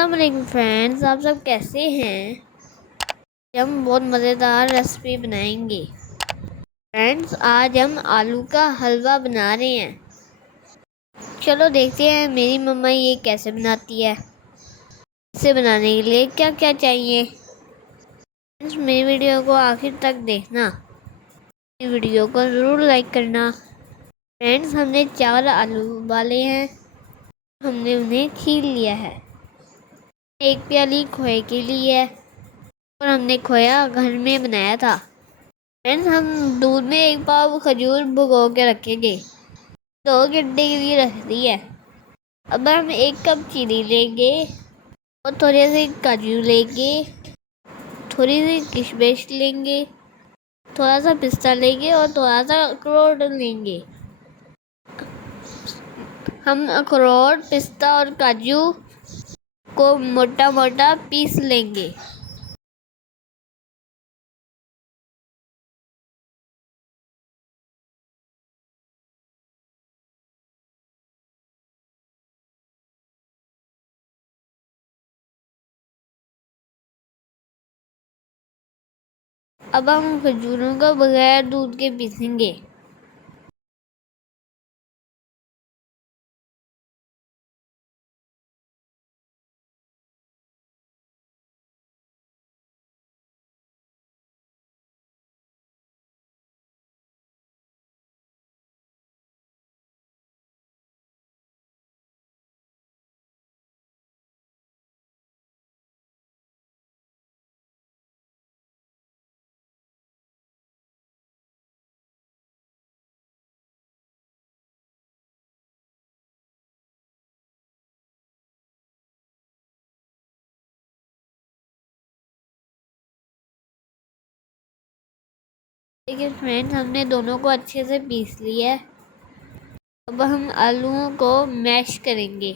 अस्सलाम वालेकुम फ्रेंड्स, आप सब कैसे हैं। हम बहुत मज़ेदार रेसिपी बनाएंगे। फ्रेंड्स, आज हम आलू का हलवा बना रहे हैं। चलो देखते हैं मेरी मम्मा ये कैसे बनाती है। इसे बनाने के लिए क्या क्या चाहिए। फ्रेंड्स, मेरी वीडियो को आखिर तक देखना। वीडियो को ज़रूर लाइक करना। फ्रेंड्स, हमने 4 आलू उबाले हैं। हमने उन्हें छील लिया है। 1 प्याली खोए के लिए है और हमने खोया घर में बनाया था। फ्रेंड्स, हम दूध में 1 पाव खजूर भिगो के रखेंगे। 2 घंटे के लिए रख दी है। अब हम 1 कप चीनी लेंगे और थोड़े से काजू लेंगे, थोड़ी सी किशमिश लेंगे, थोड़ा सा पिस्ता लेंगे और थोड़ा सा अखरोट लेंगे। हम अखरोट, पिस्ता और काजू को मोटा मोटा पीस लेंगे। अब हम खजूरों को बगैर दूध के पीसेंगे। देखिए फ्रेंड्स, हमने दोनों को अच्छे से पीस लिया है। अब हम आलूओं को मैश करेंगे।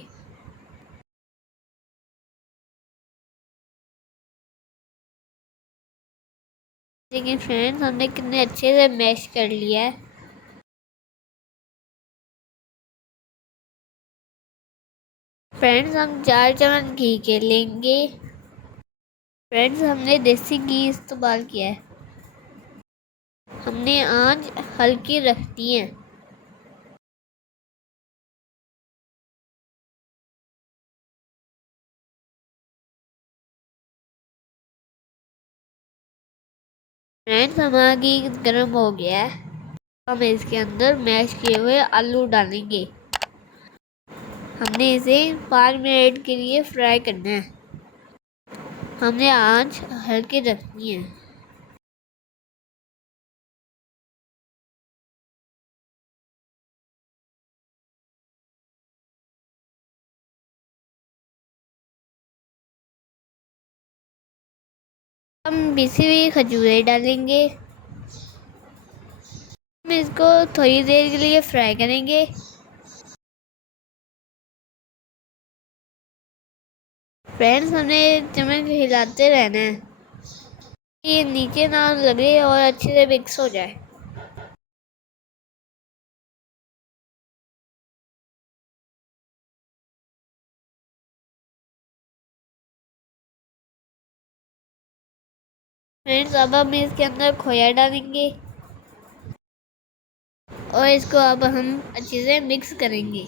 देखिए फ्रेंड्स, हमने कितने अच्छे से मैश कर लिया है। फ्रेंड्स, हम 4 चम्मच घी के लेंगे। फ्रेंड्स, हमने देसी घी इस्तेमाल किया है। हमने आंच हल्की रख दी है। फ्रेंड्स, हमारा घी गर्म हो गया है। हम इसके अंदर मैश किए हुए आलू डालेंगे। हमने इसे 5 मिनट के लिए फ्राई करना है। हमने आंच हल्की रखनी है। हम पिसी हुई खजूरें डालेंगे। हम इसको थोड़ी देर के लिए फ्राई करेंगे। फ्रेंड्स, हमें चम्मच हिलाते रहना है कि ये नीचे ना लगे और अच्छे से मिक्स हो जाए। फ्रेंड्स, अब हम इसके अंदर खोया डालेंगे और इसको अब हम अच्छे से मिक्स करेंगे।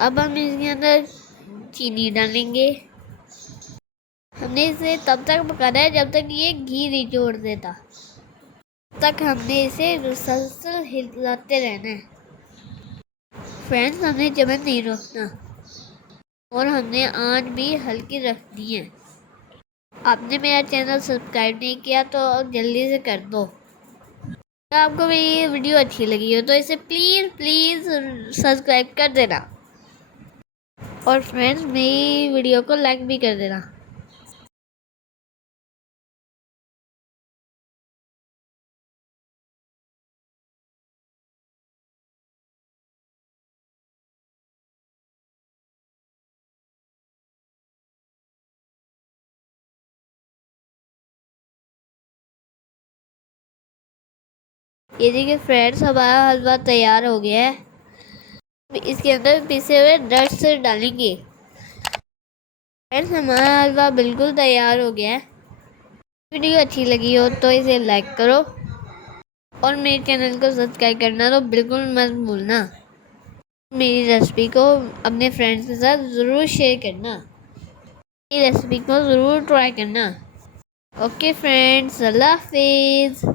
अब हम इसके अंदर चीनी डालेंगे। हमने इसे तब तक पकाना है जब तक ये घी नहीं छोड़ देता। तब तक हमने इसे मुसलसल हिलाते रहना है। फ्रेंड्स, हमने चम्मच नहीं रोकना और हमने आंच भी हल्की रखनी है। आपने मेरा चैनल सब्सक्राइब नहीं किया तो जल्दी से कर दो। अगर आपको मेरी ये वीडियो अच्छी लगी हो तो इसे प्लीज़ प्लीज़ सब्सक्राइब कर देना और फ्रेंड्स, मेरी वीडियो को लाइक भी कर देना। ये देखिए फ्रेंड्स, हमारा हलवा तैयार हो गया है। इसके अंदर पिसे हुए नट्स डालेंगे। फ्रेंड्स, हमारा हलवा बिल्कुल तैयार हो गया है। वीडियो अच्छी लगी हो तो इसे लाइक करो और मेरे चैनल को सब्सक्राइब करना तो बिल्कुल मत भूलना। मेरी रेसिपी को अपने फ्रेंड्स के साथ ज़रूर शेयर करना। मेरी रेसिपी को ज़रूर ट्राई करना। ओके फ्रेंड्स, अल्लाह हाफिज़।